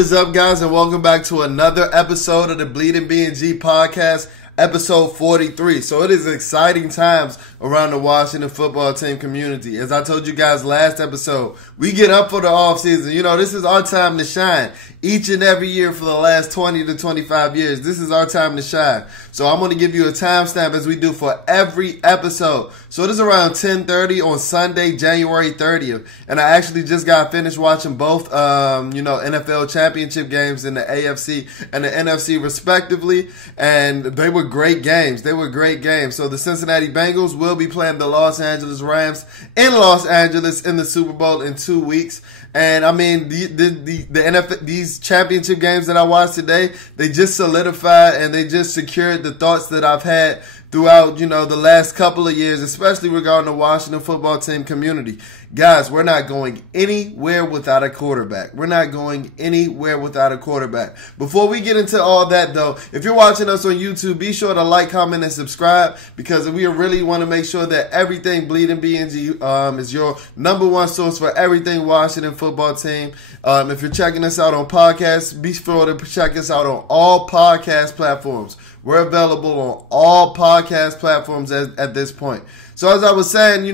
is up, guys, and welcome back to another episode of the Bleeding B&G podcast, episode 43. So it is exciting times around the Washington football team community. As I told you guys last episode, we get up for the offseason. You know, this is our time to shine. Each and every year for the last 20 to 25 years, this is our time to shine. So I'm going to give you a timestamp as we do for every episode. So it is around 10:30 on Sunday, January 30th. And I actually just got finished watching both, NFL championship games in the AFC and the NFC respectively. And they were great games. So the Cincinnati Bengals will be playing the Los Angeles Rams in Los Angeles in the Super Bowl in 2 weeks. And I mean, the NFL, these championship games that I watched today, they just solidified and they just secured the thoughts that I've had throughout, the last couple of years, especially regarding the Washington football team community. Guys, we're not going anywhere without a quarterback. Before we get into all that, though, if you're watching us on YouTube, be sure to like, comment, and subscribe, because we really want to make sure that everything Bleeding B&G is your number one source for everything Washington football team. If you're checking us out on podcasts, be sure to check us out on all podcast platforms. We're available on all podcast platforms at this point. So as I was saying,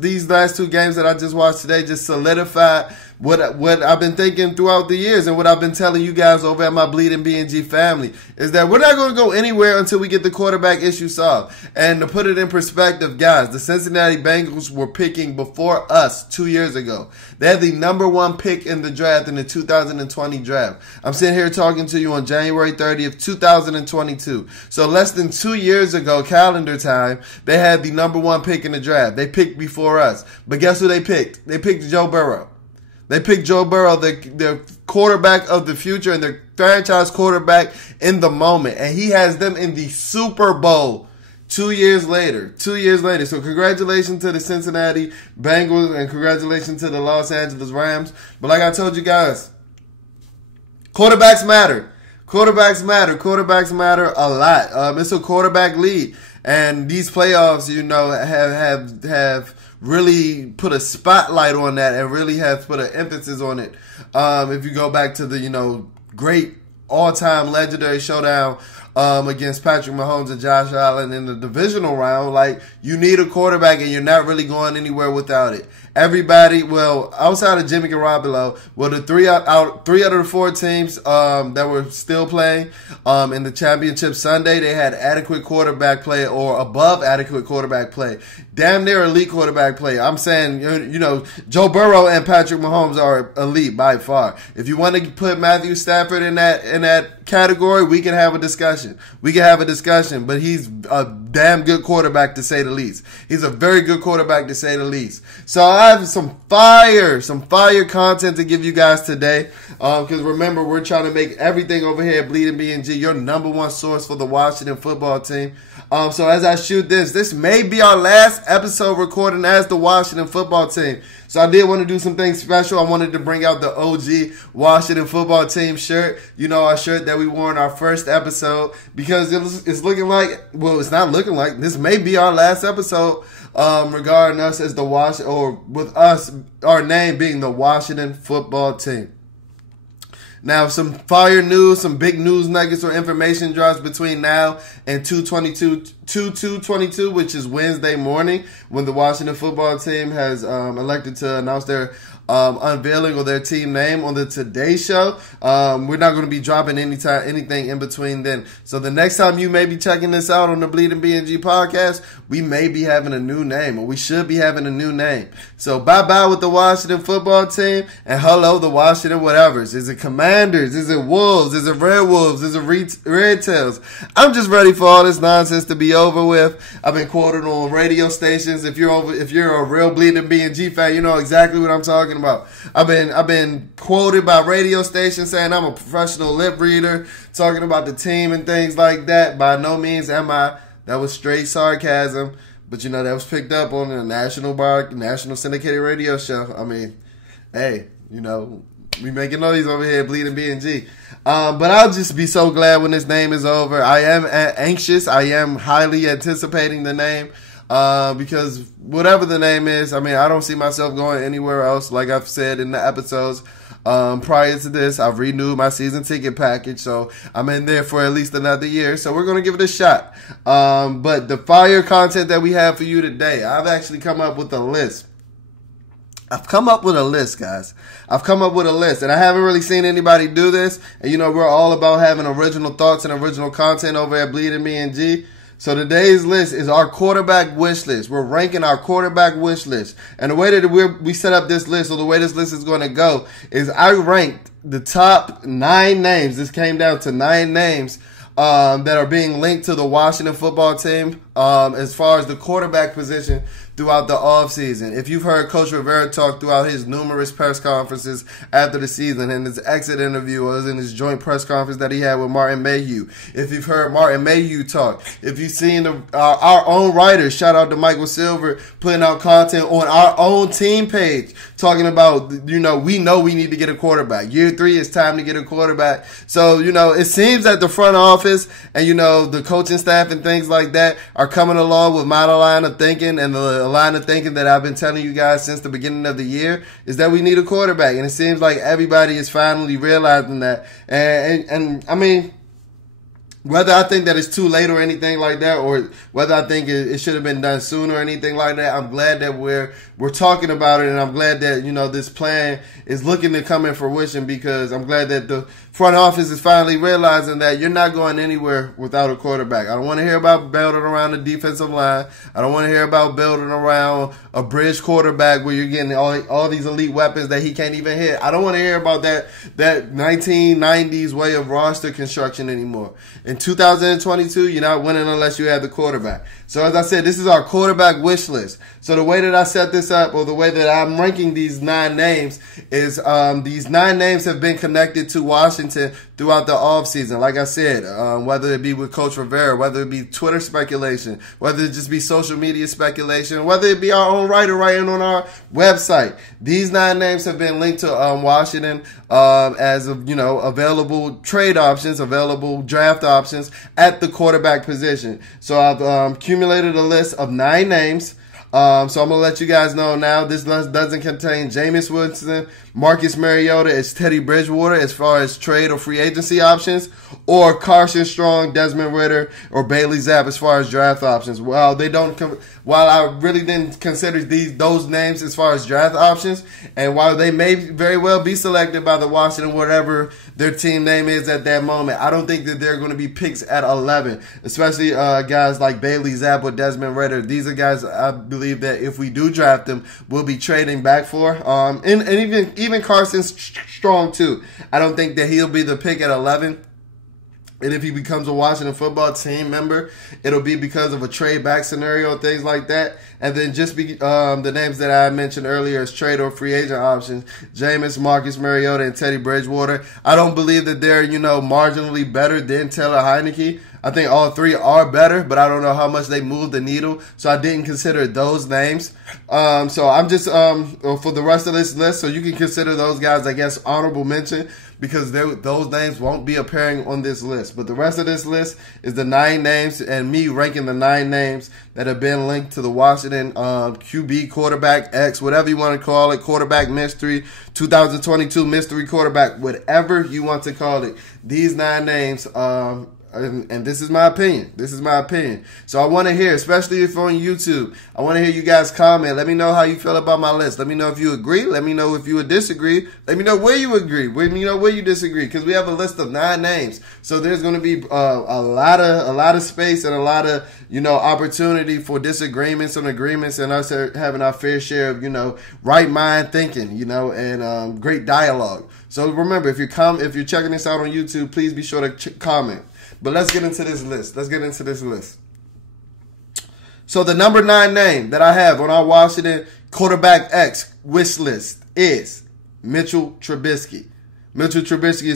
these last two games that I just watched today just solidified what I've been thinking throughout the years, and what I've been telling you guys over at my Bleeding B&G family is that we're not going to go anywhere until we get the quarterback issue solved. And to put it in perspective, guys, the Cincinnati Bengals were picking before us 2 years ago. They had the number one pick in the draft in the 2020 draft. I'm sitting here talking to you on January 30th, 2022. So less than 2 years ago, calendar time, they had the number one pick in the draft. They picked before us. But guess who they picked? They picked Joe Burrow. They picked Joe Burrow, their quarterback of the future and their franchise quarterback in the moment. And he has them in the Super Bowl 2 years later. So congratulations to the Cincinnati Bengals and congratulations to the Los Angeles Rams. But like I told you guys, quarterbacks matter. Quarterbacks matter a lot. It's a quarterback league. And these playoffs, have really put a spotlight on that and really have put an emphasis on it. If you go back to the, great all-time legendary showdown against Patrick Mahomes and Josh Allen in the divisional round, you need a quarterback and you're not really going anywhere without it. Everybody, outside of Jimmy Garoppolo, the three out of the four teams that were still playing in the championship Sunday, they had adequate quarterback play or above adequate quarterback play. Damn near elite quarterback play. I'm saying, Joe Burrow and Patrick Mahomes are elite by far. If you want to put Matthew Stafford in that category, we can have a discussion. But he's a damn good quarterback to say the least. He's a very good quarterback to say the least. So I have some fire content to give you guys today. Because remember, we're trying to make everything over here at Bleeding B&G your number one source for the Washington football team. So as I shoot this may be our last episode recording as the Washington football team. So I did want to do something special. I wanted to bring out the OG Washington football team shirt. Our shirt that we wore in our first episode, because it's looking like, it's not looking like, this may be our last episode regarding us as the Washington, or with us, our name being the Washington football team. Now, some fire news, some big news nuggets or information drops between now and 2/22, which is Wednesday morning, when the Washington football team has elected to announce their unveiling of their team name on the Today Show. We're not going to be dropping anything in between then. So the next time you may be checking this out on the Bleeding B&G podcast, we may be having a new name, or we should be having a new name. So bye-bye with the Washington football team, and hello the Washington whatevers. Is it Commanders? Is it Wolves? Is it Red Wolves? Is it Red Tails? I'm just ready for all this nonsense to be over with. I've been quoted on radio stations. If you're a real Bleeding B&G fan, you know exactly what I'm talking about. I've been quoted by radio stations saying I'm a professional lip reader, talking about the team and things like that. By no means am I. That was straight sarcasm, but that was picked up on the national syndicated radio show. I mean, hey, we making noise over here, Bleeding B&G. But I'll just be so glad when this name is over. I am anxious. I am highly anticipating the name. because whatever the name is, I mean, I don't see myself going anywhere else. Like I've said in the episodes prior to this, I've renewed my season ticket package, so I'm in there for at least another year. So we're going to give it a shot. But the fire content that we have for you today, I've actually come up with a list. I've come up with a list, guys. I've come up with a list, and I haven't really seen anybody do this. And, you know, we're all about having original thoughts and original content over at Bleeding BNG. So today's list is our quarterback wish list. We're ranking our quarterback wish list. And the way that we set up this list, or the way this list is going to go, is I ranked the top 9 names. This came down to 9 names that are being linked to the Washington football team as far as the quarterback position throughout the offseason. If you've heard Coach Rivera talk throughout his numerous press conferences after the season, and his exit interview was in his joint press conference that he had with Martin Mayhew. If you've heard Martin Mayhew talk, if you've seen our own writers, shout out to Michael Silver, putting out content on our own team page, talking about, you know we need to get a quarterback. Year 3, it's time to get a quarterback. So, you know, it seems that the front office and, you know, the coaching staff and things like that are coming along with my line of thinking, and the line of thinking that I've been telling you guys since the beginning of the year is that we need a quarterback. And it seems like everybody is finally realizing that. And I mean, whether I think that it's too late or anything like that, or whether I think it should have been done sooner or anything like that, I'm glad that we're talking about it, and I'm glad that, you know, this plan is looking to come in fruition, because I'm glad that the front office is finally realizing that you're not going anywhere without a quarterback. I don't want to hear about building around the defensive line. I don't want to hear about building around a bridge quarterback where you're getting all these elite weapons that he can't even hit. I don't want to hear about that 1990s way of roster construction anymore. In 2022, you're not winning unless you have the quarterback. So as I said, this is our quarterback wish list. So the way that I set this up, or the way that I'm ranking these 9 names, is these 9 names have been connected to Washington throughout the offseason. Like I said, whether it be with Coach Rivera, whether it be Twitter speculation, whether it just be social media speculation, whether it be our own writer writing on our website. These 9 names have been linked to Washington as of, you know, available trade options, available draft options at the quarterback position. So I've accumulated a list of 9 names. So I'm going to let you guys know now, this list doesn't contain Jameis Winston, Marcus Mariota, it's Teddy Bridgewater as far as trade or free agency options, or Carson Strong, Desmond Ridder, or Bailey Zapp as far as draft options. While I really didn't consider those names as far as draft options, and while they may very well be selected by the Washington, whatever their team name is at that moment, I don't think that they're going to be picks at 11, especially guys like Bailey Zapp or Desmond Ridder. These are guys I believe that if we do draft them, we'll be trading back for. And even Carson Strong too. I don't think that he'll be the pick at 11. And if he becomes a Washington football team member, it'll be because of a trade back scenario, things like that. And then just be the names that I mentioned earlier as trade or free agent options: Jameis, Marcus Mariota, and Teddy Bridgewater. I don't believe that they're, you know, marginally better than Taylor Heineke. I think all 3 are better, but I don't know how much they move the needle, so I didn't consider those names. So I'm just, for the rest of this list, so you can consider those guys, I guess, honorable mention, because those names won't be appearing on this list. But the rest of this list is the 9 names, and me ranking the 9 names that have been linked to the Washington QB, quarterback X, whatever you want to call it, quarterback mystery, 2022 mystery quarterback, whatever you want to call it. These 9 names, and this is my opinion. This is my opinion. So I want to hear, especially if you're on YouTube, I want to hear you guys comment. Let me know how you feel about my list. Let me know if you agree. Let me know if you would disagree. Let me know where you agree. Let me know where you disagree, because we have a list of 9 names. So there's going to be a lot of space and a lot of, you know, opportunity for disagreements and agreements, and us having our fair share of, you know, right mind thinking, you know, and great dialogue. So remember, if you're checking this out on YouTube, please be sure to comment. But let's get into this list. So the number 9 name that I have on our Washington quarterback X wish list is Mitchell Trubisky. Mitchell Trubisky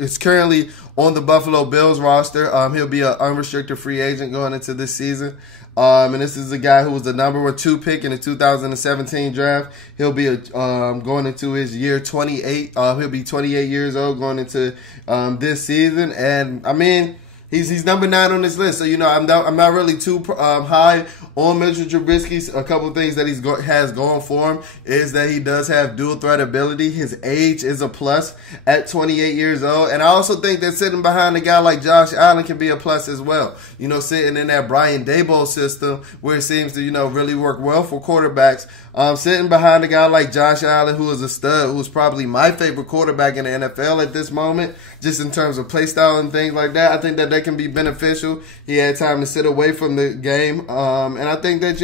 is currently on the Buffalo Bills roster. He'll be an unrestricted free agent going into this season. And this is a guy who was the number 2 pick in the 2017 draft. He'll be going into his year 28. He'll be 28 years old going into this season. And, I mean, He's number 9 on this list, so I'm not really too high on Mitchell Trubisky. A couple of things that has going for him is that he does have dual threat ability. His age is a plus at 28 years old, and I also think that sitting behind a guy like Josh Allen can be a plus as well. Sitting in that Brian Daboll system where it seems to really work well for quarterbacks. Sitting behind a guy like Josh Allen, who is a stud, who's probably my favorite quarterback in the NFL at this moment, just in terms of play style and things like that. I think that can be beneficial. He had time to sit away from the game. And I think that,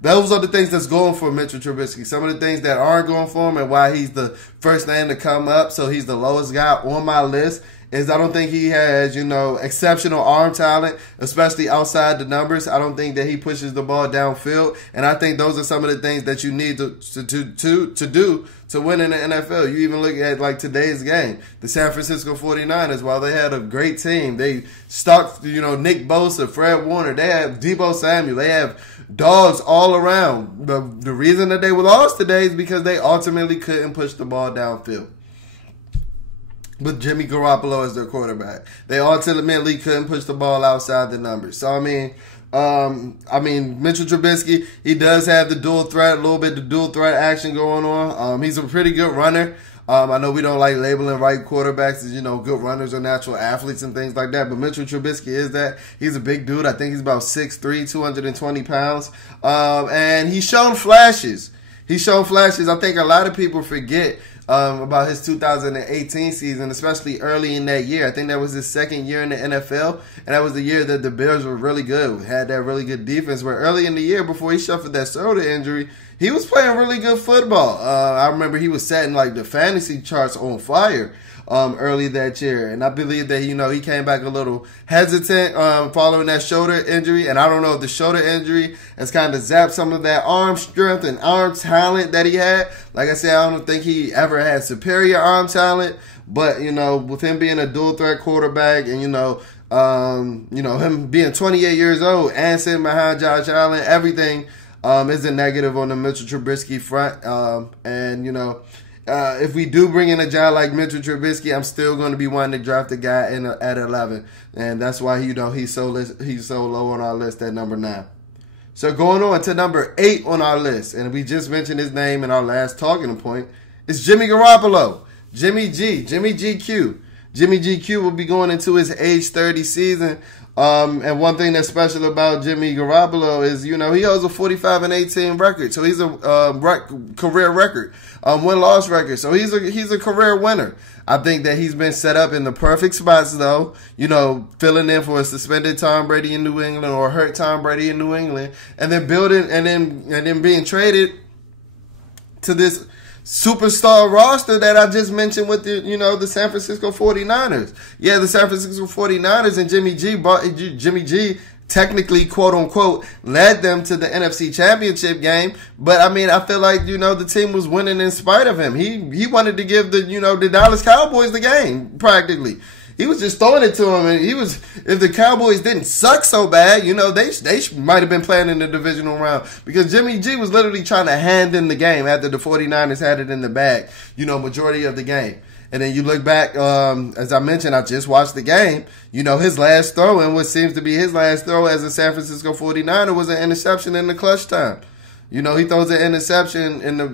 those are the things that's going for Mitchell Trubisky. Some of the things that aren't going for him and why he's the first name to come up, so he's the lowest guy on my list, is I don't think he has, exceptional arm talent, especially outside the numbers. I don't think that he pushes the ball downfield, and I think those are some of the things that you need to do to win in the NFL. You even look at like today's game, the San Francisco 49ers, while they had a great team, they stuck, Nick Bosa, Fred Warner, they have Deebo Samuel, they have dogs all around. The reason that they were lost today is because they ultimately couldn't push the ball downfield with Jimmy Garoppolo as their quarterback. They ultimately couldn't push the ball outside the numbers. So, Mitchell Trubisky, he does have the dual threat, a little bit of dual threat action going on. He's a pretty good runner. I know we don't like labeling right quarterbacks as, good runners or natural athletes and things like that, but Mitchell Trubisky is that. He's a big dude. I think he's about 6'3", 220 pounds. And he's shown flashes. I think a lot of people forget about his 2018 season, especially early in that year. I think that was his second year in the NFL, and that was the year that the Bears were really good. We had that really good defense, where early in the year, before he suffered that shoulder injury, he was playing really good football. I remember he was setting like the fantasy charts on fire early that year, and I believe that he came back a little hesitant following that shoulder injury, and I don't know if the shoulder injury has kind of zapped some of that arm strength and arm talent that he had. Like I said, I don't think he ever had superior arm talent, but with him being a dual threat quarterback and him being 28 years old and sitting behind Josh Allen, everything is a negative on the Mitchell Trubisky front. If we do bring in a guy like Mitchell Trubisky, I'm still going to be wanting to draft the guy at 11, and that's why he's so low on our list at number 9. So going on to number 8 on our list, and we just mentioned his name in our last talking point, is Jimmy Garoppolo, Jimmy GQ. Jimmy GQ will be going into his age 30 season. And one thing that's special about Jimmy Garoppolo is, he holds a 45-18 record. So he's a career record, win-loss record. So he's a career winner. I think that he's been set up in the perfect spots, though. Filling in for a suspended Tom Brady in New England or hurt Tom Brady in New England, and then building and then being traded to this superstar roster that I just mentioned with the San Francisco 49ers. Yeah, the San Francisco 49ers and Jimmy G technically, quote unquote, led them to the NFC Championship game. But I feel like, the team was winning in spite of him. He wanted to give the Dallas Cowboys the game, practically. He was just throwing it to him, and if the Cowboys didn't suck so bad, they might have been playing in the divisional round, because Jimmy G was literally trying to hand them the game after the 49ers had it in the bag, majority of the game. And then you look back, as I mentioned, I just watched the game. His last throw, and what seems to be his last throw as a San Francisco 49er, was an interception in the clutch time. He throws an interception in the,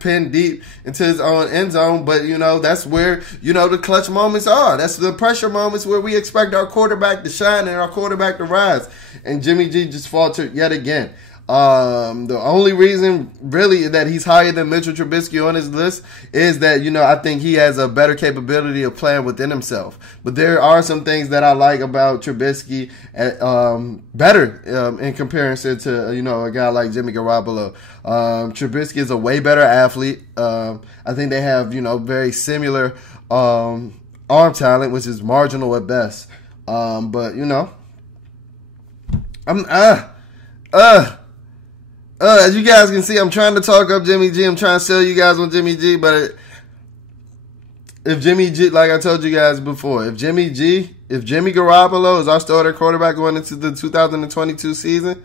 pinned deep into his own end zone, but that's where the clutch moments are. That's the pressure moments where we expect our quarterback to shine and our quarterback to rise. And Jimmy G just faltered yet again. The only reason really that he's higher than Mitchell Trubisky on his list is that, I think he has a better capability of playing within himself. But there are some things that I like about Trubisky better in comparison to, a guy like Jimmy Garoppolo. Trubisky is a way better athlete. I think they have, very similar arm talent, which is marginal at best. But, as you guys can see, I'm trying to talk up Jimmy G. I'm trying to sell you guys on Jimmy G. But if Jimmy G, like I told you guys before, if Jimmy Garoppolo is our starter quarterback going into the 2022 season,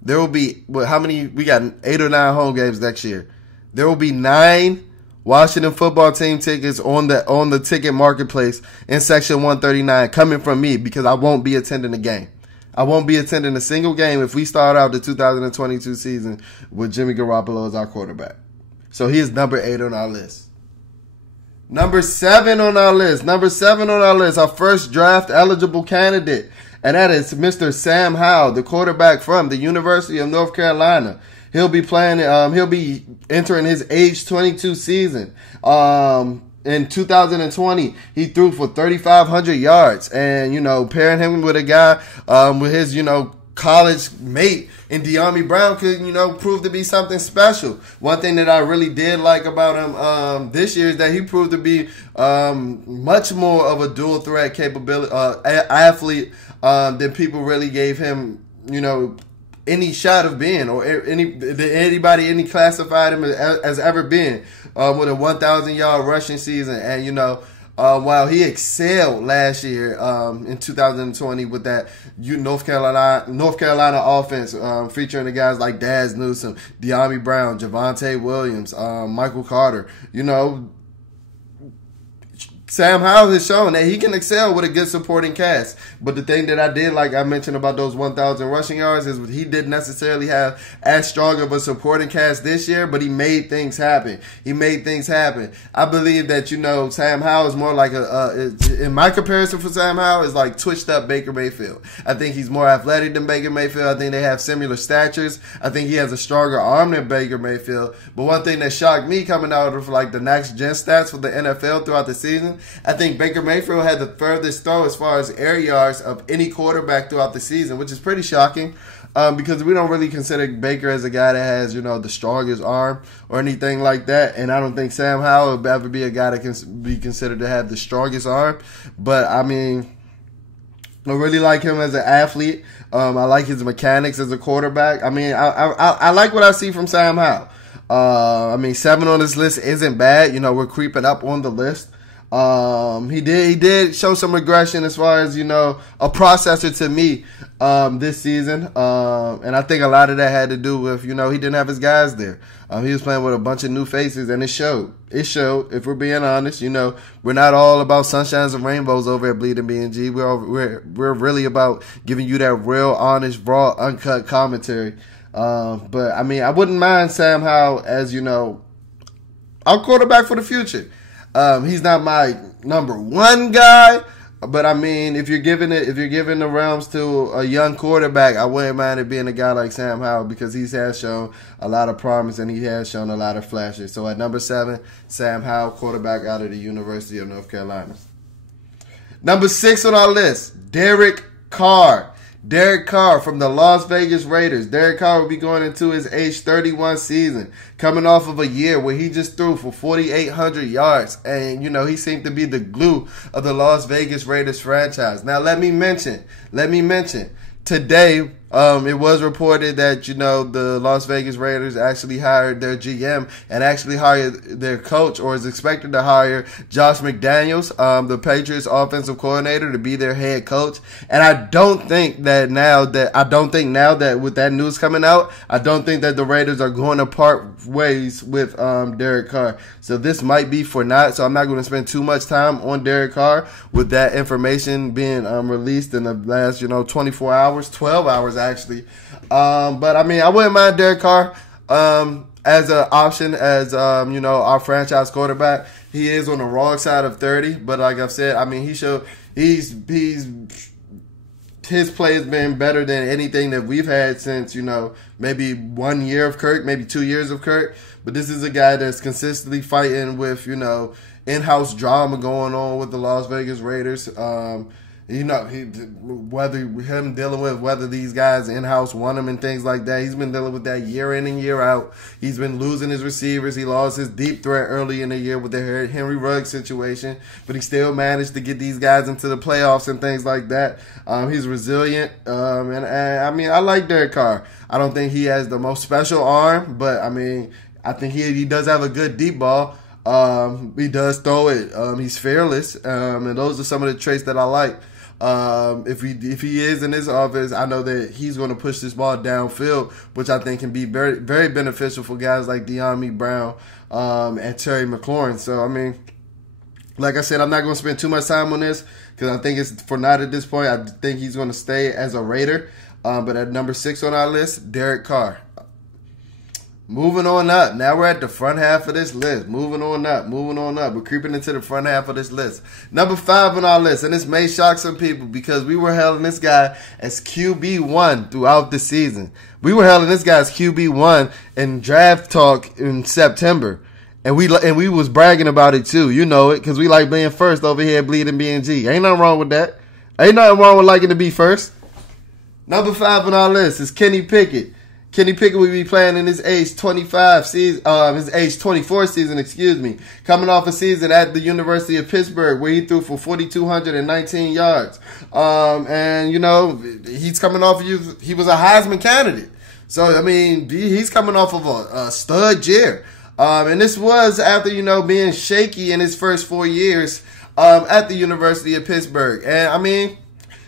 there will be, how many? We got 8 or 9 home games next year. There will be 9 Washington football team tickets on the ticket marketplace in section 139 coming from me because I won't be attending the game. I won't be attending a single game if we start out the 2022 season with Jimmy Garoppolo as our quarterback. So he is number 8 on our list. Number 7 on our list, our first draft eligible candidate, and that is Mr. Sam Howell, the quarterback from the University of North Carolina. He'll be entering his age 22 season. In 2020, he threw for 3,500 yards, and pairing him with a guy with his college mate in Dyami Brown could, prove to be something special. One thing that I really did like about him this year is that he proved to be much more of a dual threat capability athlete than people really gave him, any shot of being, or anybody classified him as ever been, with a 1,000-yard rushing season. And while he excelled last year in 2020 with that North Carolina offense, featuring the guys like Daz Newsome, Dyami Brown, Javonte Williams, Michael Carter, Sam Howell has shown that he can excel with a good supporting cast. But the thing that I did like I mentioned about those 1,000 rushing yards is he didn't necessarily have as strong of a supporting cast this year, but he made things happen. I believe that, Sam Howell is more like in my comparison for Sam Howell, is like twitched up Baker Mayfield. I think he's more athletic than Baker Mayfield. I think they have similar statures. I think he has a stronger arm than Baker Mayfield. But one thing that shocked me coming out of like the next gen stats for the NFL throughout the season, I think Baker Mayfield had the furthest throw as far as air yards of any quarterback throughout the season, which is pretty shocking because we don't really consider Baker as a guy that has, the strongest arm or anything like that. And I don't think Sam Howell will ever be a guy that can be considered to have the strongest arm. But, I mean, I really like him as an athlete. I like his mechanics as a quarterback. I mean, I like what I see from Sam Howell. 7 on this list isn't bad. We're creeping up on the list. He did show some regression as far as, a processor to me, this season. And I think a lot of that had to do with, he didn't have his guys there. He was playing with a bunch of new faces, and it showed. If we're being honest, we're not all about sunshines and rainbows over at Bleeding BNG. We're really about giving you that real, honest, raw, uncut commentary. But I mean, I wouldn't mind Sam Howell as, our quarterback for the future. He's not my number one guy, but I mean, if you're giving the realms to a young quarterback, I wouldn't mind it being a guy like Sam Howell because he has shown a lot of promise and he has shown a lot of flashes. So at number 7, Sam Howell, quarterback out of the University of North Carolina. Number 6 on our list, Derek Carr. Derek Carr from the Las Vegas Raiders. Derek Carr will be going into his age 31 season, coming off of a year where he just threw for 4,800 yards. And, he seemed to be the glue of the Las Vegas Raiders franchise. Now, let me mention, today, it was reported that, the Las Vegas Raiders actually hired their GM and actually hired their coach, or is expected to hire Josh McDaniels, the Patriots offensive coordinator, to be their head coach. And I don't think now that with that news coming out, I don't think that the Raiders are going to part ways with Derek Carr. So this might be for naught. So I'm not going to spend too much time on Derek Carr with that information being released in the last 24 hours, 12 hours actually. But I mean, I wouldn't mind Derek Carr as an option as our franchise quarterback. He is on the wrong side of 30, but like I've said, I mean, his play has been better than anything that we've had since, maybe 1 year of Kirk, maybe 2 years of Kirk. But this is a guy that's consistently fighting with, in-house drama going on with the Las Vegas Raiders. Whether these guys in-house want him and things like that. He's been dealing with that year in and year out. He's been losing his receivers. He lost his deep threat early in the year with the Henry Ruggs situation, but he still managed to get these guys into the playoffs and things like that. He's resilient. And I mean, I like Derek Carr. I don't think he has the most special arm, but I mean, I think he does have a good deep ball. He does throw it. He's fearless. And those are some of the traits that I like. If he is in this offense, I know that he's going to push this ball downfield, which I think can be very, very beneficial for guys like De'Ami Brown and Terry McLaurin. So, I mean, like I said, I'm not going to spend too much time on this because I think it's for not at this point. I think he's going to stay as a Raider. But at number 6 on our list, Derek Carr. Moving on up. Now we're at the front half of this list. Moving on up. We're creeping into the front half of this list. Number 5 on our list, and this may shock some people because we were hailing this guy as QB1 throughout the season. We were hailing this guy as QB1 in draft talk in September. And we was bragging about it too. You know it, because we like being first over here at Bleeding BNG. Ain't nothing wrong with that. Ain't nothing wrong with liking to be first. Number 5 on our list is Kenny Pickett. Kenny Pickett will be playing in his age 25 season, his age 24 season, coming off a season at the University of Pittsburgh where he threw for 4,219 yards. And you know, he's coming off he was a Heisman candidate. So I mean, he's coming off of a stud year. And this was after, you know, being shaky in his first 4 years at the University of Pittsburgh. And I mean,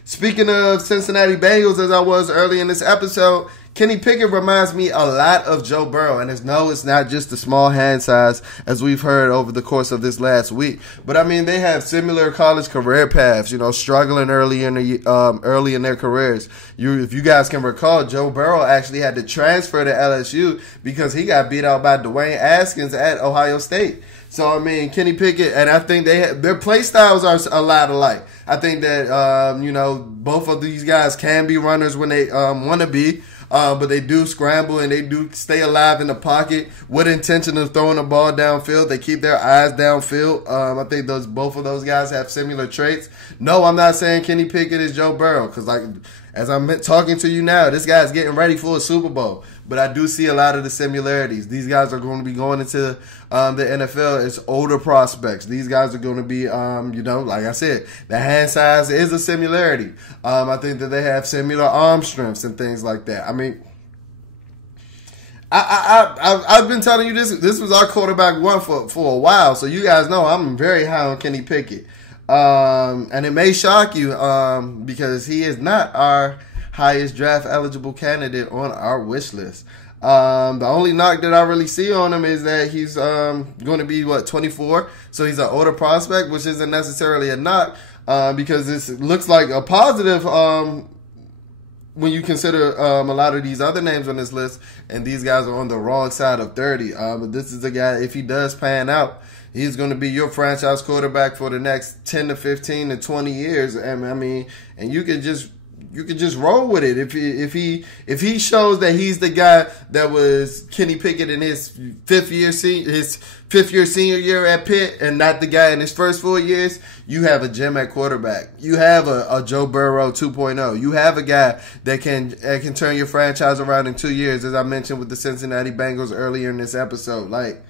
speaking of Cincinnati Bengals, as I was early in this episode, Kenny Pickett reminds me a lot of Joe Burrow. And it's not just the small hand size, as we've heard over the course of this last week. But, I mean, they have similar college career paths, you know, struggling early in their careers. If you guys can recall, Joe Burrow actually had to transfer to LSU because he got beat out by Dwayne Haskins at Ohio State. So, I mean, Kenny Pickett, and I think their play styles are a lot alike. I think that, you know, both of these guys can be runners when they want to be. But they do scramble and they do stay alive in the pocket with intention of throwing the ball downfield. They keep their eyes downfield. I think both of those guys have similar traits. No, I'm not saying Kenny Pickett is Joe Burrow because, like, as I'm talking to you now, this guy's getting ready for a Super Bowl. But I do see a lot of the similarities. These guys are going to be going into the NFL as older prospects. These guys are going to be, you know, like I said, the hand size is a similarity. I think that they have similar arm strengths and things like that. I mean, I've been telling you this. This was our quarterback one for a while, so you guys know I'm very high on Kenny Pickett. And it may shock you because he is not our highest draft eligible candidate on our wish list. The only knock that I really see on him is that he's going to be, 24? So he's an older prospect, which isn't necessarily a knock because this looks like a positive when you consider a lot of these other names on this list, and these guys are on the wrong side of 30. But this is a guy, if he does pan out, he's going to be your franchise quarterback for the next 10 to 15 to 20 years. And I mean, and you can just roll with it. If he shows that he's the guy that was Kenny Pickett in his fifth year senior year at Pitt, and not the guy in his first 4 years, you have a gem at quarterback. You have a Joe Burrow 2.0. You have a guy that can turn your franchise around in 2 years, as I mentioned with the Cincinnati Bengals earlier in this episode. Like,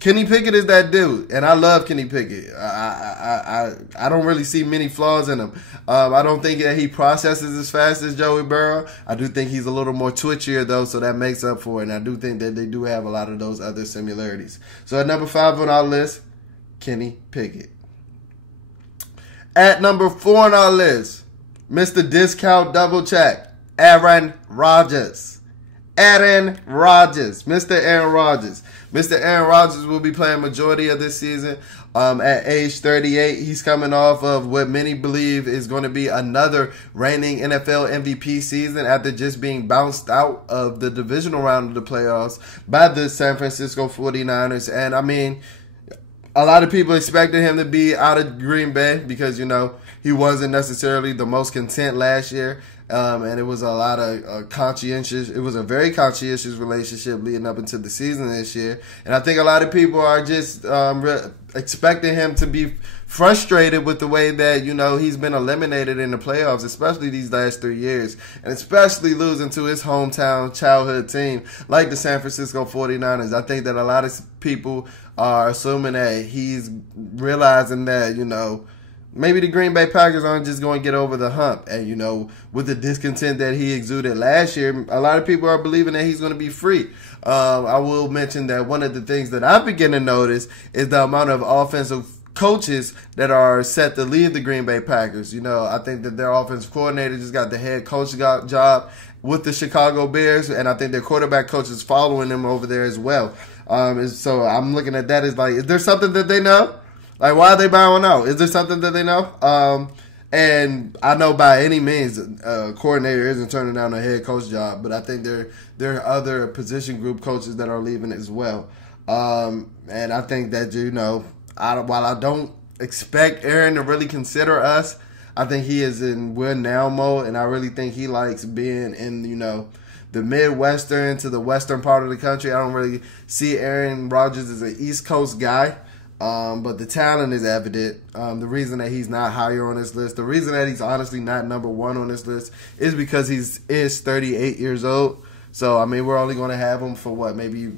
Kenny Pickett is that dude, and I love Kenny Pickett. I don't really see many flaws in him. I don't think that he processes as fast as Joey Burrow. I do think he's a little more twitchier, though, so that makes up for it. And I do think that they do have a lot of those other similarities. So at number 5 on our list, Kenny Pickett. At number 4 on our list, Mr. Discount Double Check, Aaron Rodgers. Mr. Aaron Rodgers. Mr. Aaron Rodgers will be playing majority of this season at age 38. He's coming off of what many believe is going to be another reigning NFL MVP season after just being bounced out of the divisional round of the playoffs by the San Francisco 49ers. And, I mean, a lot of people expected him to be out of Green Bay because, you know, he wasn't necessarily the most content last year. And it was a lot of it was a very conscientious relationship leading up into the season this year. And I think a lot of people are just expecting him to be frustrated with the way that, you know, he's been eliminated in the playoffs, especially these last 3 years, and especially losing to his hometown childhood team like the San Francisco 49ers. I think that a lot of people are assuming that he's realizing that, you know, maybe the Green Bay Packers aren't just going to get over the hump. And, you know, with the discontent that he exuded last year, a lot of people are believing that he's going to be free. I will mention that one of the things that I begin to notice is the amount of offensive coaches that are set to leave the Green Bay Packers. You know, I think that their offensive coordinator just got the head coach job with the Chicago Bears, and I think their quarterback coach is following them over there as well. So I'm looking at that as like, is there something that they know? Like, why are they bowing out? Is there something that they know? And I know by any means, coordinator isn't turning down a head coach job, but I think there are other position group coaches that are leaving as well. And I think that, you know, while I don't expect Aaron to really consider us, I think he is in win now mode, and I really think he likes being in, you know, the Midwestern to the western part of the country. I don't really see Aaron Rodgers as an East Coast guy. But the talent is evident. The reason that he's not higher on this list, the reason that he's honestly not number one on this list is because he is 38 years old. So, I mean, we're only going to have him for what, maybe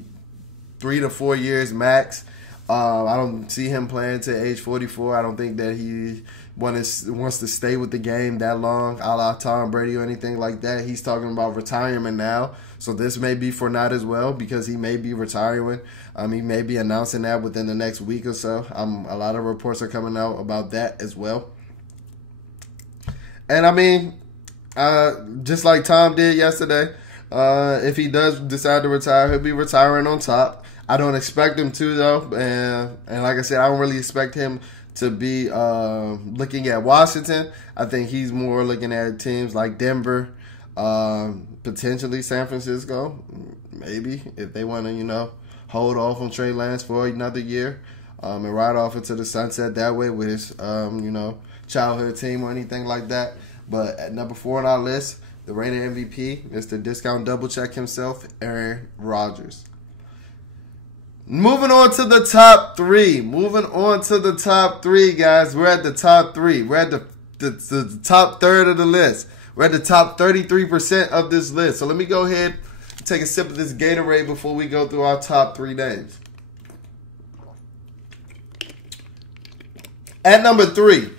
3 to 4 years max. I don't see him playing to age 44. I don't think that he wants to stay with the game that long, a la Tom Brady or anything like that. He's talking about retirement now. So this may be for not as well, because he may be retiring. He may be announcing that within the next week or so. A lot of reports are coming out about that as well. And I mean, just like Tom did yesterday, if he does decide to retire, he'll be retiring on top. I don't expect him to, though. And like I said, I don't really expect him to be looking at Washington. I think he's more looking at teams like Denver, potentially San Francisco, maybe, if they want to, you know, hold off on Trey Lance for another year and ride off into the sunset that way with his, you know, childhood team or anything like that. But at number 4 on our list, the reigning MVP, Mr. Discount Double Check himself, Aaron Rodgers. Moving on to the top 3. Guys. We're at the top 3. We're at the top third of the list. We're at the top 33% of this list. So let me go ahead and take a sip of this Gatorade before we go through our top 3 names. At number 3.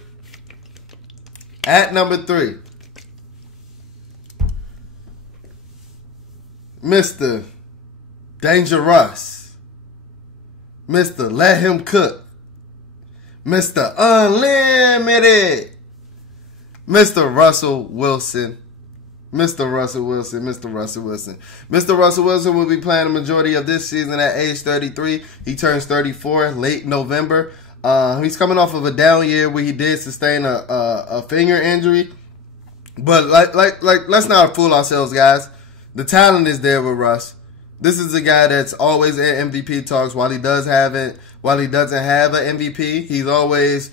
Mr. Dangerous. Mr. Let Him Cook. Mr. Unlimited. Mr. Russell Wilson. Mr. Russell Wilson will be playing the majority of this season at age 33. He turns 34 late November. He's coming off of a down year where he did sustain a finger injury. But like let's not fool ourselves, guys. The talent is there with Russ. This is a guy that's always in MVP talks while he doesn't have an MVP. He's always,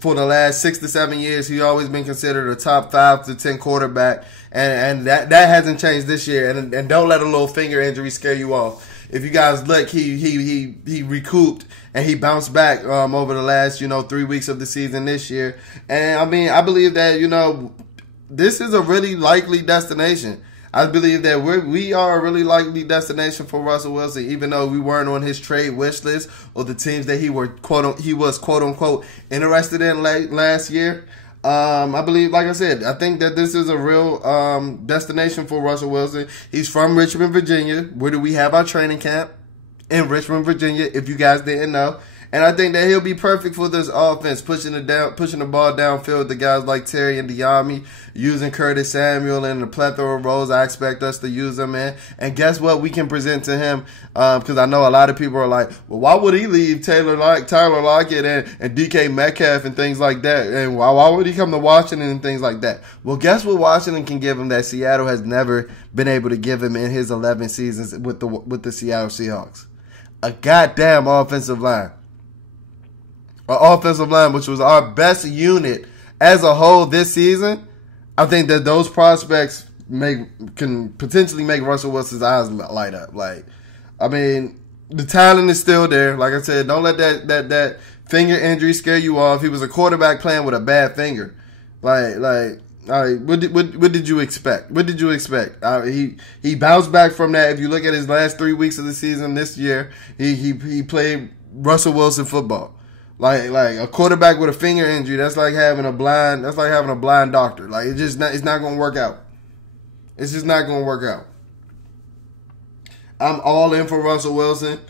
for the last 6 to 7 years, he's always been considered a top 5 to 10 quarterback. And that hasn't changed this year. And don't let a little finger injury scare you off. If you guys look, he recouped and he bounced back over the last, 3 weeks of the season this year. And I mean, I believe that, this is a really likely destination. I believe that we are a really likely destination for Russell Wilson, even though we weren't on his trade wish list or the teams that he was quote unquote interested in last year. I believe, like I said, I think that this is a real destination for Russell Wilson. He from Richmond, Virginia. Where do we have our training camp? In Richmond, Virginia, if you guys didn't know. And I think that he'll be perfect for this offense, pushing the ball downfield to guys like Terry and Diami, using Curtis Samuel and the plethora of roles I expect us to use him in. And guess what we can present to him? Because I know a lot of people are like, well, why would he leave Tyler Lockett and DK Metcalf and things like that? And why would he come to Washington and things like that? Well, guess what Washington can give him that Seattle has never been able to give him in his 11 seasons with the Seattle Seahawks? A goddamn offensive line. Our offensive line, which was our best unit as a whole this season. I think that those prospects can potentially make Russell Wilson's eyes light up. Like, I mean, the talent is still there. Like I said, don't let that finger injury scare you off. He was a quarterback playing with a bad finger. Like, what did you expect? What did you expect? He bounced back from that. If you look at his last 3 weeks of the season this year, he played Russell Wilson football. Like a quarterback with a finger injury, that's like having a blind doctor. Like it's not going to work out. It's just not going to work out. I'm all in for Russell Wilson.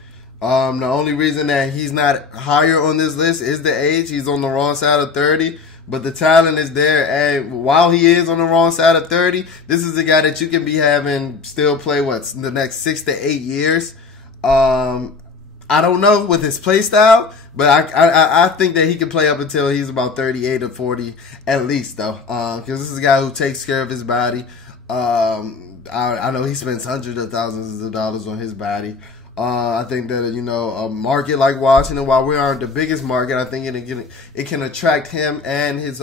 The only reason that he's not higher on this list is the age. He's on the wrong side of 30. But the talent is there. And while he is on the wrong side of 30, this is a guy that you can be having still play, the next 6 to 8 years. I don't know with his play style, but I think that he can play up until he's about 38 or 40 at least, though. Because this is a guy who takes care of his body. I know he spends hundreds of thousands of dollars on his body. I think that, a market like Washington, while we aren't the biggest market, I think it can attract him and his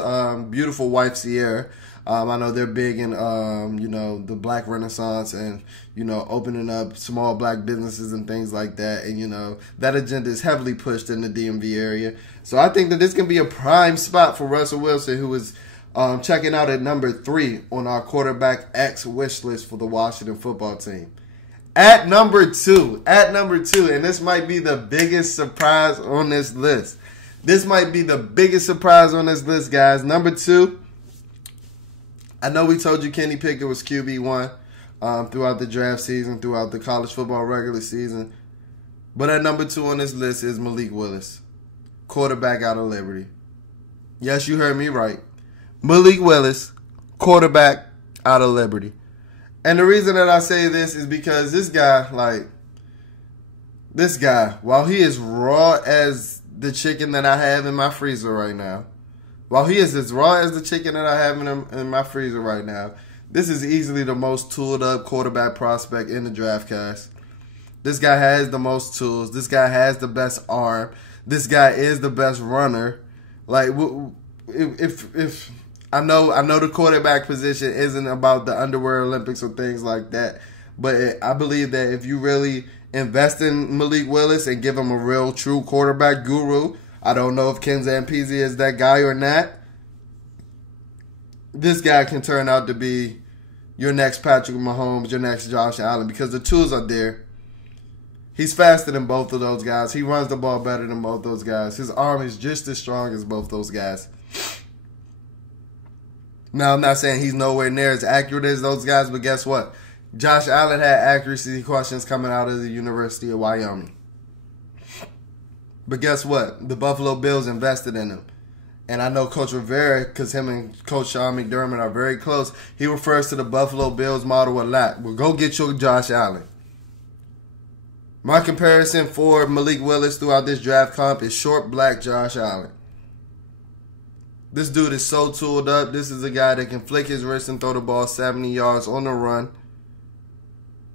beautiful wife, Sierra. I know they're big in, the Black Renaissance and, opening up small black businesses and things like that. And, that agenda is heavily pushed in the DMV area. So I think that this can be a prime spot for Russell Wilson, who is checking out at number 3 on our quarterback X wish list for the Washington football team. At number 2, and this might be the biggest surprise on this list. This might be the biggest surprise on this list, guys. Number 2, I know we told you Kenny Pickett was QB1 throughout the draft season, throughout the college football regular season. But at number 2 on this list is Malik Willis, quarterback out of Liberty. Yes, you heard me right. Malik Willis, quarterback out of Liberty. And the reason that I say this is because this guy, while he is raw as the chicken that I have in my freezer right now, while he is as raw as the chicken that I have in my freezer right now, this is easily the most tooled up quarterback prospect in the draft class. This guy has the most tools. This guy has the best arm. This guy is the best runner. If I know the quarterback position isn't about the underwear Olympics or things like that, but I believe that if you really invest in Malik Willis and give him a real true quarterback guru, I don't know if Ken Zampese is that guy or not, this guy can turn out to be your next Patrick Mahomes, your next Josh Allen, because the tools are there. He's faster than both of those guys. He runs the ball better than both those guys. His arm is just as strong as both those guys. Now, I'm not saying he's nowhere near as accurate as those guys, but guess what? Josh Allen had accuracy questions coming out of the University of Wyoming. But guess what? The Buffalo Bills invested in him. And I know Coach Rivera, because him and Coach Sean McDermott are very close, he refers to the Buffalo Bills model a lot. Well, go get your Josh Allen. My comparison for Malik Willis throughout this draft comp is short black Josh Allen. This dude is so tooled up. This is a guy that can flick his wrist and throw the ball 70 yards on the run.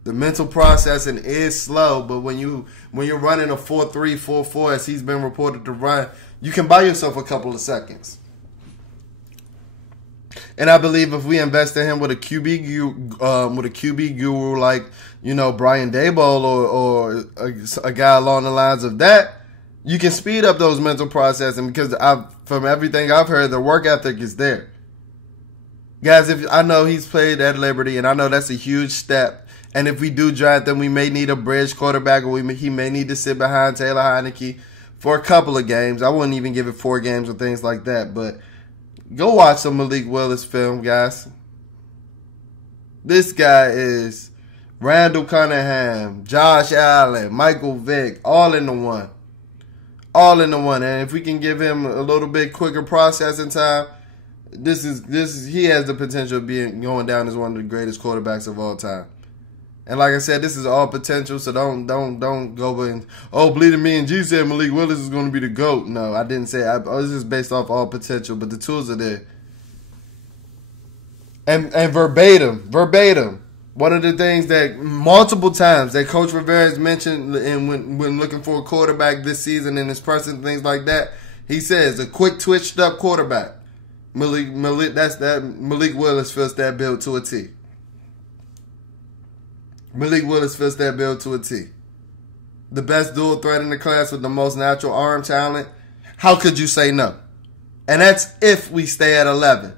The mental processing is slow, but when you're running a 4.3, 4.4, as he's been reported to run, you can buy yourself a couple of seconds. And I believe if we invest in him with a QB guru like, Brian Daboll or a guy along the lines of that, you can speed up those mental processing because from everything I've heard, the work ethic is there. Guys, I know he's played at Liberty, and I know that's a huge step. And if we do draft him, we may need a bridge quarterback, or he may need to sit behind Taylor Heineke for a couple of games. I wouldn't even give it 4 games or things like that. But go watch some Malik Willis film, guys. This guy is Randall Cunningham, Josh Allen, Michael Vick, all in the one. All in the one. And if we can give him a little bit quicker processing time, he has the potential of going down as one of the greatest quarterbacks of all time. And like I said, this is all potential, so don't go and, Bleeding Me and G said Malik Willis is going to be the GOAT. No, I didn't say. I was just based off all potential, but the tools are there. And verbatim, one of the things that multiple times that Coach Rivera has mentioned and when looking for a quarterback this season in his person, things like that, he says a quick twitched up quarterback. Malik Willis fits that bill to a T. Malik Willis fits that bill to a T. The best dual threat in the class with the most natural arm talent. How could you say no? And that's if we stay at 11.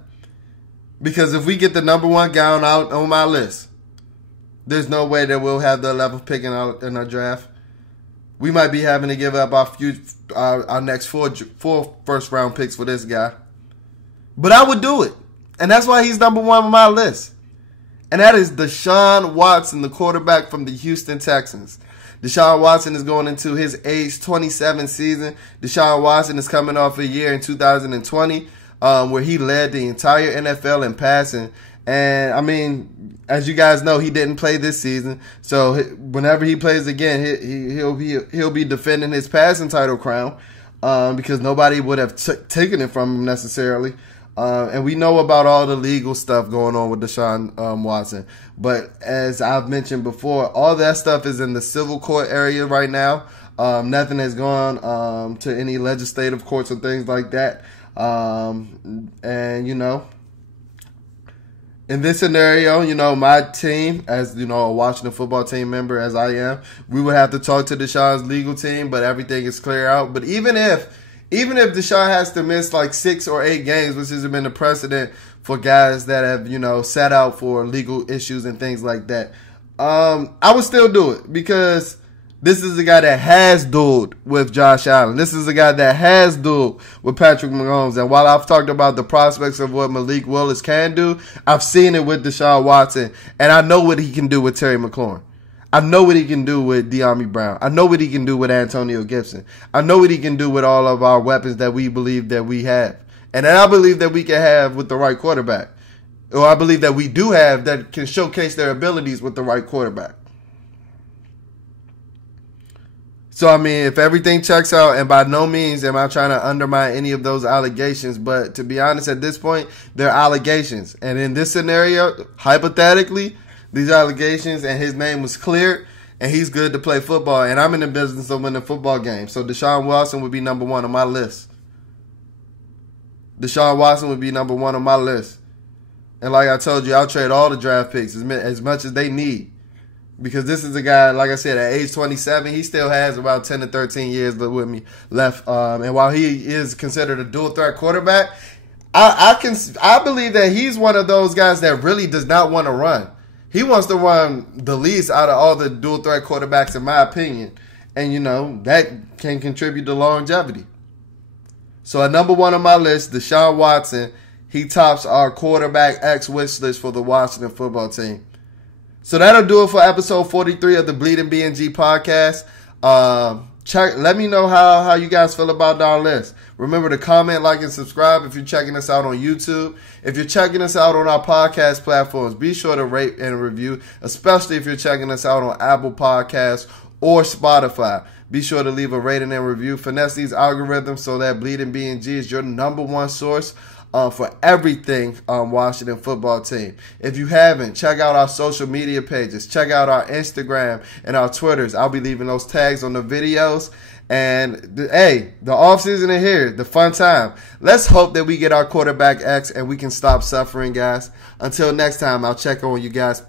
Because if we get the number 1 guy out on my list, there's no way that we'll have the 11th pick in our draft. We might be having to give up our next 4 first-round picks for this guy. But I would do it. And that's why he's number 1 on my list. And that is Deshaun Watson, the quarterback from the Houston Texans. Deshaun Watson is going into his age 27 season. Deshaun Watson is coming off a year in 2020 where he led the entire NFL in passing. And, I mean, as you guys know, he didn't play this season. So whenever he plays again, he'll be defending his passing title crown because nobody would have taken it from him necessarily. And we know about all the legal stuff going on with Deshaun Watson. But as I've mentioned before, all that stuff is in the civil court area right now. Nothing has gone to any legislative courts or things like that. And, you know, in this scenario, you know, my team, as, you know, a Washington football team member as I am, we would have to talk to Deshaun's legal team, but everything is clear out. But even if Deshaun has to miss like 6 or 8 games, which has been the precedent for guys that have, you know, sat out for legal issues and things like that, I would still do it because this is a guy that has dueled with Josh Allen. This is a guy that has dueled with Patrick Mahomes. And while I've talked about the prospects of what Malik Willis can do, I've seen it with Deshaun Watson, and I know what he can do with Terry McLaurin. I know what he can do with De'Ami Brown. I know what he can do with Antonio Gibson. I know what he can do with all of our weapons that we believe that we have. And that I believe that we can have with the right quarterback. Or I believe that we do have that can showcase their abilities with the right quarterback. So, I mean, if everything checks out, and by no means am I trying to undermine any of those allegations, but to be honest, at this point, they're allegations. And in this scenario, hypothetically, these allegations and his name was cleared, and he's good to play football. And I'm in the business of winning football games. So Deshaun Watson would be number 1 on my list. Deshaun Watson would be number 1 on my list. And like I told you, I'll trade all the draft picks as much as they need. Because this is a guy, like I said, at age 27, he still has about 10 to 13 years with me left. And while he is considered a dual-threat quarterback, I believe that he's one of those guys that really does not want to run. He wants to run the least out of all the dual-threat quarterbacks, in my opinion. And, you know, that can contribute to longevity. So at number 1 on my list, Deshaun Watson, he tops our quarterback X wish list for the Washington football team. So that'll do it for episode 43 of the Bleeding BNG podcast. Let me know how you guys feel about our list. Remember to comment, like, and subscribe if you're checking us out on YouTube. If you're checking us out on our podcast platforms, be sure to rate and review, especially if you're checking us out on Apple Podcasts or Spotify. Be sure to leave a rating and review. Finesse these algorithms so that Bleeding BNG is your number 1 source for everything Washington football team. If you haven't, check out our social media pages. Check out our Instagram and our Twitters. I'll be leaving those tags on the videos. And, the offseason is here. The fun time. Let's hope that we get our quarterback X and we can stop suffering, guys. Until next time, I'll check on you guys.